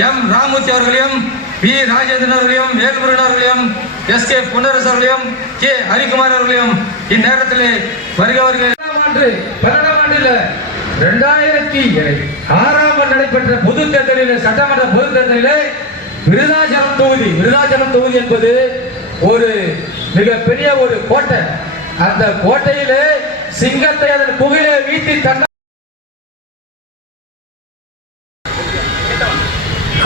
M Ramurthy அவர்களையும், B Rajendran அவர்களையும், வேல்முருகன் அவர்களையும், எஸ்.கே. பொன்னரசு அவர்களையும், கே. ஹரிக்குமார் அவர்களையும் இந்நேரத்தில் வருகிறவர்கள் 2006 நடைபெற்ற பொது தேர்தலில், சட்டமன்ற பொது தேர்தலில் விருதாச்சலம் தொகுதி என்பது ஒரு மிகப்பெரிய ஒரு கோட்டை. அந்த கோட்டையிலே சிங்கத்தை அதன் புகையிலே வீட்டி தந்த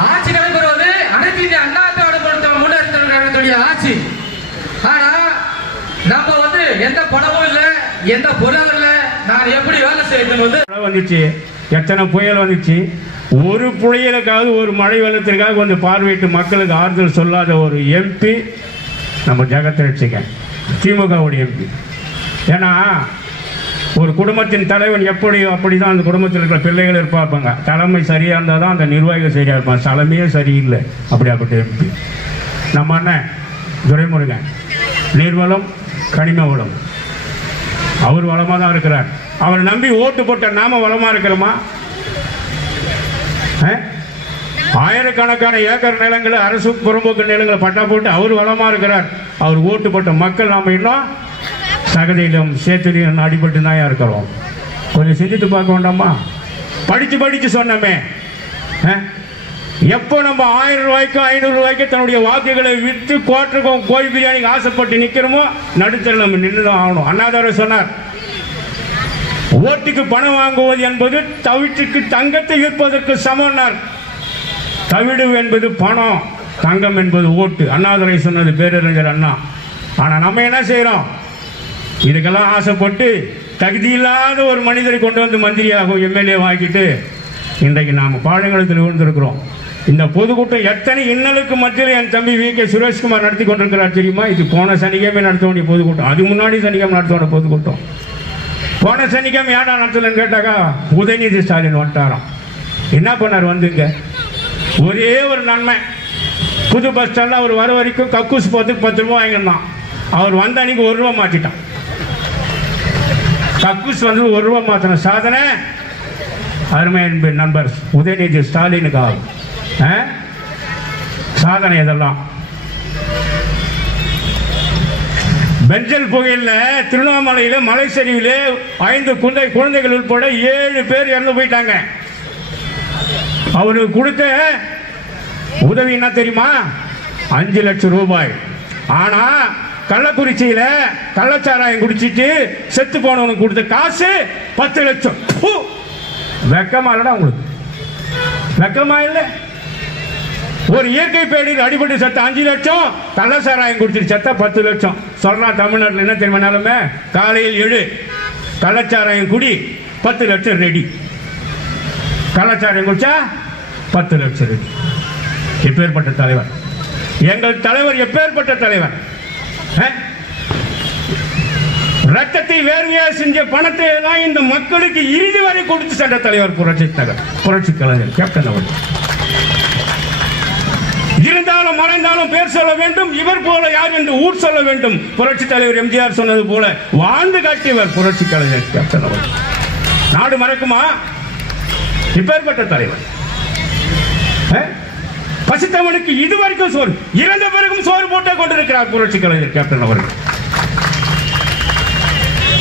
ஆட்சி நடைபெறுவது அனைத்து இந்திய அண்ணா திராவிட முன்னேற்ற ஆட்சி. ஆனா நம்ம எந்த பணமும் இல்லை, எந்த பொருளும் இல்லை. நான் எப்படி வேலை செய்யணும் வந்துச்சு, எத்தனை புயல் வந்துச்சு. ஒரு புயலுக்காவது ஒரு மழை வெள்ளத்திற்காக கொஞ்சம் பார்வையிட்டு மக்களுக்கு ஆறுதல் சொல்லாத ஒரு எம்பி நம்ம ஜெகத் ரட்சகன், திமுகவுடைய எம்பி. ஏன்னா ஒரு குடும்பத்தின் தலைவன் எப்படியோ அப்படிதான் அந்த குடும்பத்தில் இருக்கிற பிள்ளைகள் இருப்பாங்க. தலைமை சரியாக இருந்தால் தான் அந்த நிர்வாகிகள் சரியாக இருப்பாங்க. தலைமையே சரியில்லை. அப்படியாப்பட்ட எம்பி நம்ம அண்ணன் துரைமுருகன். நீர்வளம், கனிம வளம், அவர் வளமாக தான் இருக்கிறார். அவர் நம்பி ஓட்டு போட்ட நாம வளமாக இருக்கிறோமா? ஆயிரக்கணக்கான ஏக்கர் நிலங்களை, அரசு புறம்போக்கு நிலங்களை பட்டா போட்டு அவர் வளமாக இருக்கிறார். அவர் ஓட்டு போட்ட மக்கள் நாம் இன்னும் சகதியிலும் சேத்துலையும் அடிபட்டு தான் இருக்கிறோம். கொஞ்சம் சிந்தித்து பார்க்க வேண்டாமா? படித்து சொன்னமே, எப்போ நம்ம 1000 ரூபாய்க்கு 500 ரூபாய்க்கு தன்னுடைய வாக்குகளை விற்று கோட்டருக்கும் கோழி பிரியாணிக்கு ஆசைப்பட்டு நிற்கிறோமோ, நடுத்தர நம்ம நின்று தான் ஆகணும். அண்ணாதுரை சொன்னார், ஓட்டுக்கு பணம் வாங்குவது என்பது தவிட்டுக்கு தங்கத்தை விற்பதற்கு சமன்னார். தவிடு என்பது பணம், தங்கம் என்பது ஓட்டு. அண்ணாதுரை சொன்னது பேரறிஞர் அண்ணா. ஆனால் நம்ம என்ன செய்கிறோம்? இதுக்கெல்லாம் ஆசைப்பட்டு தகுதி இல்லாத ஒரு மனிதரை கொண்டு வந்து மந்திரியாகவும் எம்எல்ஏ ஆக்கிட்டு இன்றைக்கு நாம் பாழங்களத்தில் விழுந்திருக்கிறோம். இந்த பொதுக்கூட்டம் எத்தனை இன்னலுக்கு மத்தியில் என் தம்பி வி.கே. சுரேஷ்குமார் நடத்தி கொண்டிருக்கிறார் தெரியுமா? இது போன சனிக்கிழமை நடத்த வேண்டிய பொதுக்கூட்டம், அது முன்னாடி சனிக்கிழமை நடத்த வேண்டிய பொதுக்கூட்டம். போன சனிக்கிழமை ஏடா நடத்தலன்னு கேட்டாக்கா, உதயநிதி ஸ்டாலின் வந்துட்டாராம். என்ன பண்ணார்? வந்துங்க ஒரே ஒரு நன்மை, புது பஸ் ஸ்டாண்டில் அவர் வர வரைக்கும் கக்கூஸ் போகிறதுக்கு 10 ரூபா வாங்கியிருந்தான். அவர் வந்த அன்னைக்கு 1 ரூபா மாற்றிட்டான். கக்கூஸ் வந்து 1 ரூபா மாற்றின சாதனை அருமை நண்பர் உதயநிதி ஸ்டாலினுக்கு ஆகும். சாதனை இதெல்லாம். பெஞ்சல் புகையில் திருவண்ணாமலையில் மலை சரிவில் 5 குழந்தைகள் உட்பட 7 பேர் இறந்து போயிட்டாங்க. அவருக்கு கொடுத்த உதவி என்ன தெரியுமா? 5 லட்சம் ரூபாய். ஆனா கள்ளக்குறிச்சியில கள்ளச்சாராயம் குடிச்சிட்டு செத்து போனவனுக்கு கொடுத்த காசு 10 லட்சம். வெக்கமா இல்லடா உங்களுக்கு? வெக்கமா இல்லை? ஒரு இயற்கை பேரில் அடிபட்டு செத்த 5 லட்சம், கள்ளச்சாராயம் குடிச்சிட்டு செத்த 10 லட்சம். சொல்றான் தமிழ்நாட்டில் என்ன தெரியுமா நிலைமை? காலையில் எழு, கள்ளச்சாராயம் குடி, 10 லட்சம் ரெடி. கள்ளச்சாராயம் குடிச்சா 10 லட்சம் ரெடி. எப்பேற்பட்ட தலைவர் எங்கள் தலைவர்! எப்பேற்பட்ட தலைவர்! ரத்தத்தை வேர்வையாக செஞ்ச பணத்தை எல்லாம் இந்த மக்களுக்கு இறுதி வரை கொடுத்து சென்ற தலைவர் புரட்சி கலைஞர் கேப்டன் அவர்கள். இருந்தாலும் மறைந்தாலும் பேர் சொல்ல வேண்டும், இவர் போல யார் என்று ஊர் சொல்ல வேண்டும். புரட்சி தலைவர் எம்ஜிஆர் சொன்னது போல வாழ்ந்து காட்டியவர் புரட்சி கலைஞர் கேப்டன் அவர்கள். நாடு மறக்குமா? இப்பேற்பட்ட தலைவர். பசித்தவனுக்கு இதுவரைக்கும் சோறு, இறந்த பிறகும் சோறு போட்டே கொண்டிருக்கிறார் புரட்சி கலைஞர் கேப்டன் அவர்கள்.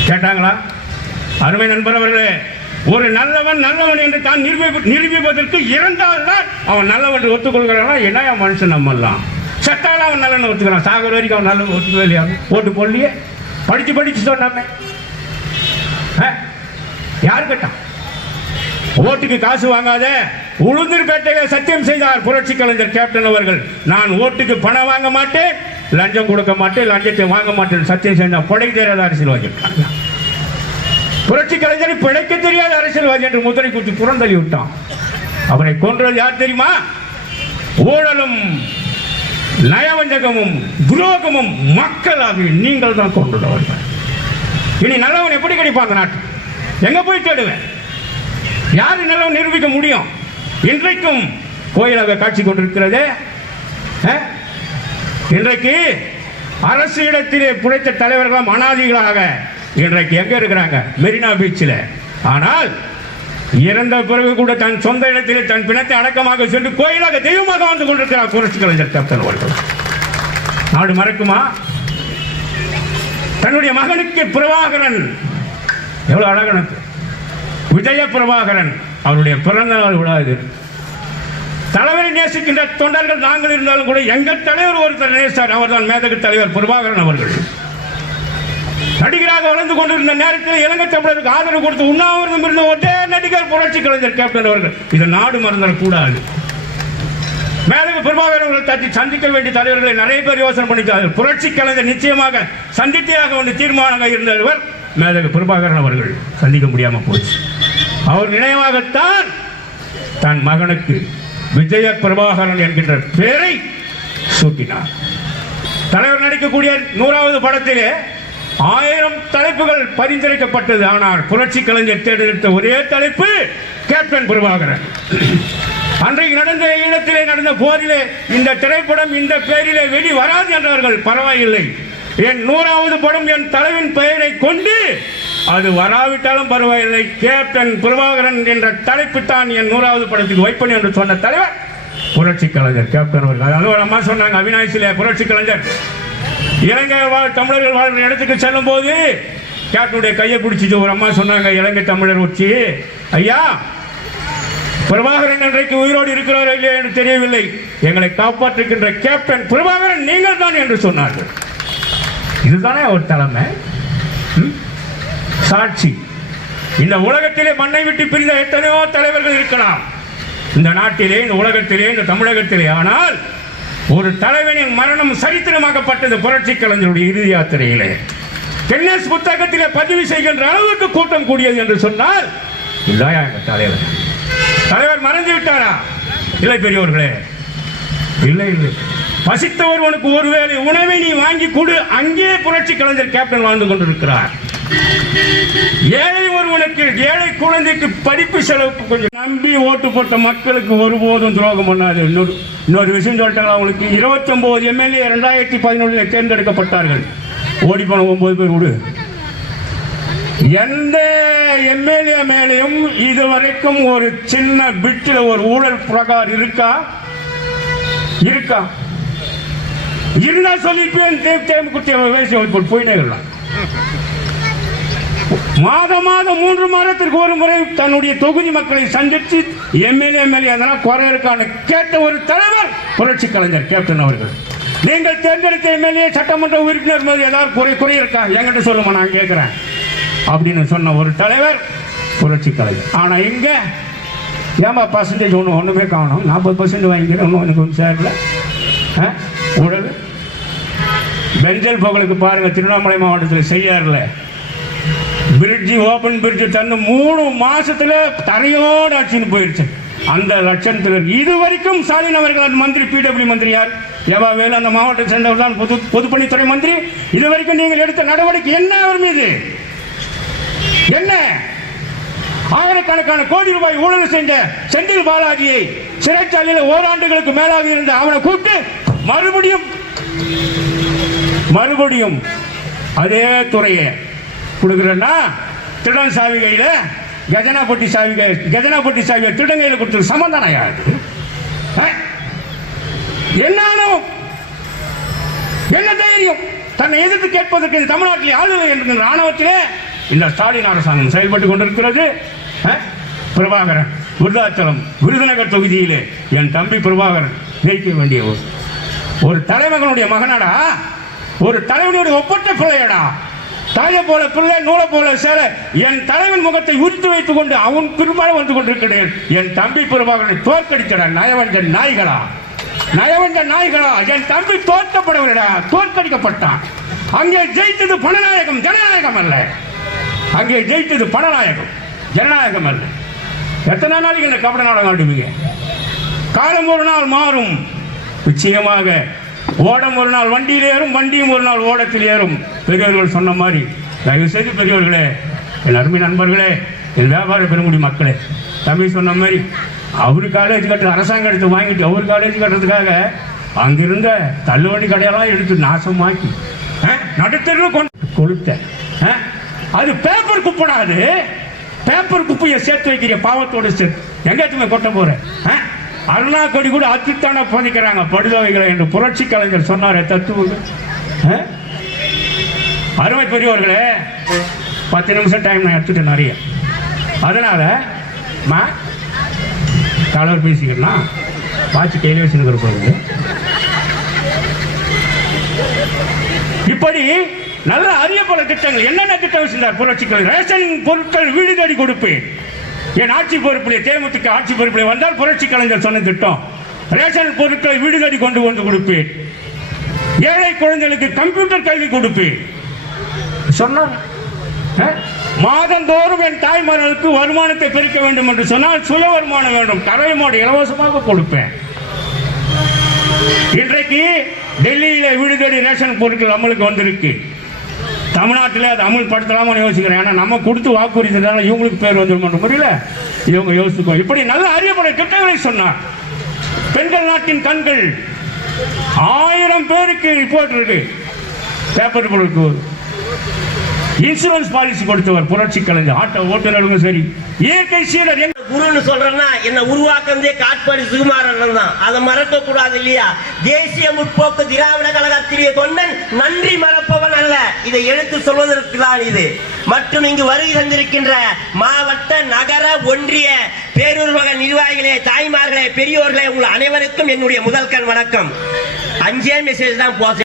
கேட்டாங்களா? அருமை நண்பர் அவர்களே, ஒரு நல்லவன் என்று தான் நிரூபிப்பதற்கு இறந்தால் அவன் நல்லவன் ஒத்துக்கொள்கிறான். என்ன மனுஷன் நம்ம எல்லாம் சட்டால அவன் நல்லவன் ஒத்துக்கிறான். சாகர வரைக்கும் அவன் நல்லவன் ஒத்துக்கவே இல்லையா? ஓட்டு போடலையே. படிச்சு சொன்னாமே. யாரு கேட்டான்? ஓட்டுக்கு காசு வாங்காத உளுந்தூர்பேட்டையில சத்தியம் செய்தார் புரட்சி கலைஞர் கேப்டன் அவர்கள். நான் ஓட்டுக்கு பணம் வாங்க மாட்டேன், லஞ்சம் கொடுக்க மாட்டேன், லஞ்சத்தை வாங்க மாட்டேன் சத்தியம் செய்தார். பிழைக்க தெரியாத அரசியல்வாதி. புரட்சி கலைஞர் பிழைக்க தெரியாத அரசியல்வாதி என்று முத்திரை குத்தி புறந்தள்ளி விட்டான். அவனை கொன்றது யார் தெரியுமா? ஊழலும் நயவஞ்சகமும் துரோகமும் மக்களாக நீங்கள் தான் கொண்டுள்ளவர்கள். இனி நல்லவன் எப்படி கிடைப்பான்? அந்த நாட்டு எங்க போய் தேடுவேன்? யாரு நல்லவன் நிரூபிக்க முடியும்? இன்றைக்கும் கோயிலாக காட்சி கொண்டிருக்கிறது. இன்றைக்கு அரசு இடத்திலே புடைத்த தலைவர்கள் அனாதிகளாக இன்றைக்கு எங்க இருக்கிறாங்க? மெரினா பீச்சில். ஆனால் இறந்த பிறகு கூட தன் சொந்த இடத்திலே தன் பிணத்தை அடக்கமாக சென்று கோயிலாக தெய்வமாக வாழ்ந்து கொண்டிருக்கிறார் புரட்சி கலைஞர் கேப்டன் அவர்கள். நாடு மறக்குமா? தன்னுடைய மகனுக்கு பிரபாகரன், எவ்வளவு அழகான விஜய பிரபாகரன், அவருடைய பிறந்த நாள் விழா இது. தலைவரை நேசிக்கின்ற தொண்டர்கள் நாங்கள் இருந்தாலும் கூட எங்கள் தலைவர் ஒருத்தர் நேசித்தார், அவர்தான் மேதகு தலைவர் பிரபாகரன் அவர்கள். நடிகராக வளர்ந்து கொண்டிருந்த நேரத்தில் இலங்கை தமிழருக்கு ஆதரவு கொடுத்து உண்ணாவிரதம் இருந்த ஒரே நடிகர் புரட்சி கலைஞர் கேப்டன் அவர்கள். இதை நாடு மறந்துடக்கூடாது. மேதகு பிரபாகரன் அவர்கள் தட்டி சந்திக்க வேண்டிய தலைவர்களை நிறைய பேர் யோசனை பண்ணித்தார்கள். புரட்சி கலைஞர் நிச்சயமாக சந்தித்தாக வந்து தீர்மானமாக இருந்தவர் மேதகு பிரபாகரன் அவர்கள். சந்திக்க முடியாமல் போச்சு. அவர் நினைவாகத்தான் தன் மகனுக்கு விஜய பிரபாகரன் என்கின்ற பெயரை சூட்டினார். தலைவர் நடிக்கக்கூடிய 100வது படத்திலே 1000 தலைப்புகள் பரிந்துரைக்கப்பட்டது. ஆனால் புரட்சி கலைஞர் தேர்ந்தெடுத்த ஒரே தலைப்பு கேப்டன் பிரபாகரன். அன்றைக்கு நடந்த இடத்திலே நடந்த போரிலே இந்த திரைப்படம் இந்த பெயரிலே வெளி வராது என்றார்கள். பரவாயில்லை, என் 100வது படம் என் தலைவன் பெயரை கொண்டு அது வராவிட்டாலும் பரவாயில்லை, கேப்டன் பிரபாகரன் என்ற தலைப்பு தான் என் 100வது படத்துக்கு வைப்பேன் என்று சொன்ன தலைவர் புரட்சி கலைஞர் கேப்டன் அவர்கள். அதனால ஒரு அம்மா சொன்னாங்க, அவிநாசியிலே புரட்சி கலைஞர் இலங்கை தமிழர்கள் வாழ்ற இடத்துக்கு செல்லும் போது கேப்டனுடைய கையை பிடிச்சிட்டு ஒரு அம்மா சொன்னாங்க, இலங்கை தமிழர் உச்சி ஐயா, பிரபாகரன் இன்றைக்கு உயிரோடு இருக்கிறாரோ இல்லையா என்று தெரியவில்லை, எங்களை காப்பாற்றுகின்ற கேப்டன் பிரபாகரன் நீங்கள் தான் என்று சொன்னார்கள். இதுதானே அவர் தலைமை. சாட்சி. இந்த உலகத்திலே மண்ணை விட்டு பிரிந்த எத்தனையோ தலைவர்கள் இருக்கலாம் இந்த நாட்டிலே, இந்த உலகத்திலே, இந்த தமிழகத்திலே. ஆனால் ஒரு தலைவனின் மரணம் சரித்திரமாக்கப்பட்டது புரட்சி கலைஞருடைய இறுதி யாத்திரையிலே. கின்னஸ் புத்தகத்திலே பதிவு செய்கின்ற அளவுக்கு கூட்டம் கூடியது என்று சொன்னால் இல்லையா தலைவர்? தலைவர் மறைந்து விட்டாரா? இல்லை பெரியவர்களே, இல்லை இல்லை. பசித்தவர் உனக்கு ஒருவேளை உணவை நீ வாங்கி கொடு, அங்கே புரட்சி கலைஞர் கேப்டன் வாழ்ந்து கொண்டிருக்கிறார். ஏழை ஒருவனுக்கு, ஏழை குழந்தைக்கு படிப்பு செலவுக்கு கொஞ்சம் நம்பி ஓட்டு போட்ட மக்களுக்கு ஒருபோதும் துரோகம் பண்ணாது. இன்னொரு விஷயம் சொல்லிட்டாங்க, அவங்களுக்கு 29 எம்எல்ஏ 2011 தேர்ந்தெடுக்கப்பட்டார்கள். ஓடி போன 9 பேர் விடு. எந்த எம்எல்ஏ மேலையும் இதுவரைக்கும் ஒரு சின்ன பிட்டில் ஒரு ஊழல் பிரகார் இருக்கா? இருக்கா? இருந்தா சொல்லிட்டு போயிட்டே இருக்கலாம். மாதம் 3 மாதத்திற்கு ஒரு முறை தன்னுடைய தொகுதி மக்களை சந்தித்து எம்எல்ஏ அதெல்லாம் குறை இருக்கான்னு கேட்ட ஒரு தலைவர் புரட்சி கலைஞர் கேப்டன் அவர்கள். நீங்கள் தேர்ந்தெடுத்த எம்எல்ஏ சட்டமன்ற உறுப்பினர் மாதிரி ஏதாவது குறை இருக்கா என்கிட்ட சொல்லுமா, நான் கேட்கிறேன் அப்படின்னு சொன்ன ஒரு தலைவர் புரட்சி கலைஞர். ஆனா இங்க ஏமா பர்சன்டேஜ் ஒண்ணுமே காணும், 40% வாங்கிக்கிறேன், ஒன்றும் எனக்கு ஒன்றும் சேரல. ஊழல் பெஞ்சல் புகழுக்கு பாருங்க, திருவண்ணாமலை மாவட்டத்தில் செய்யாறுல பிரிட்ஜ், ஓபன் பிரிட்ஜ் தந்து 3 மாசத்துல தரையோடு ஆட்சின்னு போயிடுச்சு. அந்த லட்சத்தில் இதுவரைக்கும் ஸ்டாலின் அவர்கள் அந்த மந்திரி, பிடபிள்யூ மந்திரி யார்? எவா வேலு, அந்த மாவட்டத்தை சேர்ந்தவர் தான் பொதுப்பணித்துறை மந்திரி. இதுவரைக்கும் நீங்கள் எடுத்த நடவடிக்கை என்ன அவர் மீது? என்ன? ஆயிரக்கணக்கான கோடி ரூபாய் ஊழல் செஞ்ச செந்தில் பாலாஜியை சிறைச்சாலையில் ஓராண்டுகளுக்கு மேலாக இருந்த அவனை கூப்பிட்டு மறுபடியும் அதே துறையை கொடுக்குறேன்னா திருடன் சாவி கையில கஜனா பொட்டி சாவியை திருடன் கையில் கொடுத்து சம்பந்தம் யாரு? என்ன தைரியம் தன்னை எதிர்த்து கேட்பதற்கு தமிழ்நாட்டில் ஆளுநர் என்கின்ற ராணுவத்திலே இந்த ஸ்டாலின் அரசாங்கம் செயல்பட்டுக் கொண்டிருக்கிறது. பிரபாகரன் விருதாச்சலம் விருதுநகர் தொகுதியிலே என் தம்பி பிரபாகரன் ஜெயிக்க வேண்டிய ஒரு தலைமகனுடைய மகனாடா, ஒரு தலைவனுடைய ஒப்பற்ற பிள்ளையடா. தாயை போல பிள்ளை, நூலை போல சேல, என் தலைவன் முகத்தை உரித்து வைத்துக் கொண்டு அவன் பிற்பாடு வந்து கொண்டிருக்கிறேன். என் தம்பி பிரபாகரனை தோற்கடிக்கிறான். நயவஞ்சன் நாய்களா, என் தம்பி தோற்கப்படவில்லைடா, தோற்கடிக்கப்பட்டான். அங்கே ஜெயித்தது பணநாயகம், ஜனநாயகம் அல்ல. அங்கே ஜெயித்தது பணநாயகம், ஜனநாயகம் அல்ல. எத்தனை நாளைக்கு இந்த கபட நாடகம் ஆடுவீங்க? காலம் ஒரு நாள் மாறும் நிச்சயமாக. ஓடம் ஒரு நாள் வண்டியில் ஏறும், வண்டியும் ஒரு நாள் ஓடத்தில் ஏறும். பெரியவர்கள் சொன்ன மாதிரி தயவு செய்து பெரியவர்களே, என் அருமை நண்பர்களே, என் வியாபார பெருங்குடி மக்களே, தம்பி சொன்ன மாதிரி அவரு காலேஜ் கட்டுற அரசாங்கம் எடுத்து வாங்கிட்டு அவரு காலேஜ் கட்டுறதுக்காக அங்கிருந்த தள்ளுவண்டி கடையெல்லாம் எடுத்து நாசமாக்கி நடுத்தருவில் கொண்டு கொளுத்த. அது பேப்பர் குப்படாது, பேப்பர் குப்பையை சேர்த்து வைக்கிற பாவத்தோடு சேர்த்து எங்கேயுமே கொட்ட போறேன். அருணா கொடி கூட அத்துத்தான பதிக்கிறாங்க படுதவைகளை என்று புரட்சி கலைஞர் சொன்னார். தத்துவங்கள் அருமை பெரியவர்களே, 10 நிமிஷம் டைம் நான் எடுத்துட்டேன் நிறைய. அதனால கலர் பேசிக்கிறேன்னா வாட்சி கையில் வச்சுன்னு போகுது. இப்படி நல்ல அரிய பல திட்டங்கள் என்னென்ன திட்டம் வச்சிருந்தார் புரட்சி கலைஞர்? ரேஷன் பொருட்கள் வீடு தேடி கொடுப்பேன். என் ஆட்சி பொறுப்பிலே தேமுதிக ஆட்சி பொறுப்பிலே வந்தால் புரட்சி கலைஞர் சொன்ன திட்டம் ரேஷன் பொருட்களை வீடு தேடி கொண்டு வந்து கொடுப்பேன். ஏழை குழந்தைகளுக்கு கம்ப்யூட்டர் கல்வி கொடுப்பேன் சொன்னார். மாதந்தோறும் என் தாய்மார்களுக்கு வருமானத்தை பெருக்க வேண்டும் என்று சொன்னால் சுய வருமானம் வேண்டும், கரையமோடு இலவசமாக கொடுப்பேன். இன்றைக்கு டெல்லியில வீடு தேடி ரேஷன் பொருட்கள் அமலுக்கு வந்திருக்கு. தமிழ்நாட்டில் அதை அமல்படுத்தலாம்னு யோசிக்கிறேன். ஏன்னா நம்ம கொடுத்து வாக்குறுதினால இவங்களுக்கு பேர் வந்துடும் புரியல, இவங்க யோசிக்கும். இப்படி நல்ல அறியப்பட திட்டங்களை சொன்னார். பெண்கள் நாட்டின் கண்கள் 1000 பேருக்கு ரிப்போர்ட் இருக்கு. பேப்பர் பொருட்கள் இன்சூரன்ஸ் பாலிசி கொடுத்தவர் புரட்சி கலைஞர். ஆட்டோ ஓட்டுநர்களும் சரி, இயற்கை சீடர் குருன்னு சொல்றேன்னா என்ன உருவாக்குறதே காட்பாடி சுகுமாரன் தான். அதை மறக்க கூடாது இல்லையா? தேசிய முற்போக்கு திராவிட கழகத்திலே தொண்டன் நன்றி மறப்பவன் அல்ல, இதை எடுத்து சொல்வதற்கு தான் இது. மற்றும் இங்கு வருகை தந்திருக்கின்ற மாவட்ட நகர ஒன்றிய பேரூர்வக நிர்வாகிகளே, தாய்மார்களே, பெரியோர்களே, உங்கள் அனைவருக்கும் என்னுடைய முதல் கண் வணக்கம். 5 மெசேஜ் தான் போச்சு.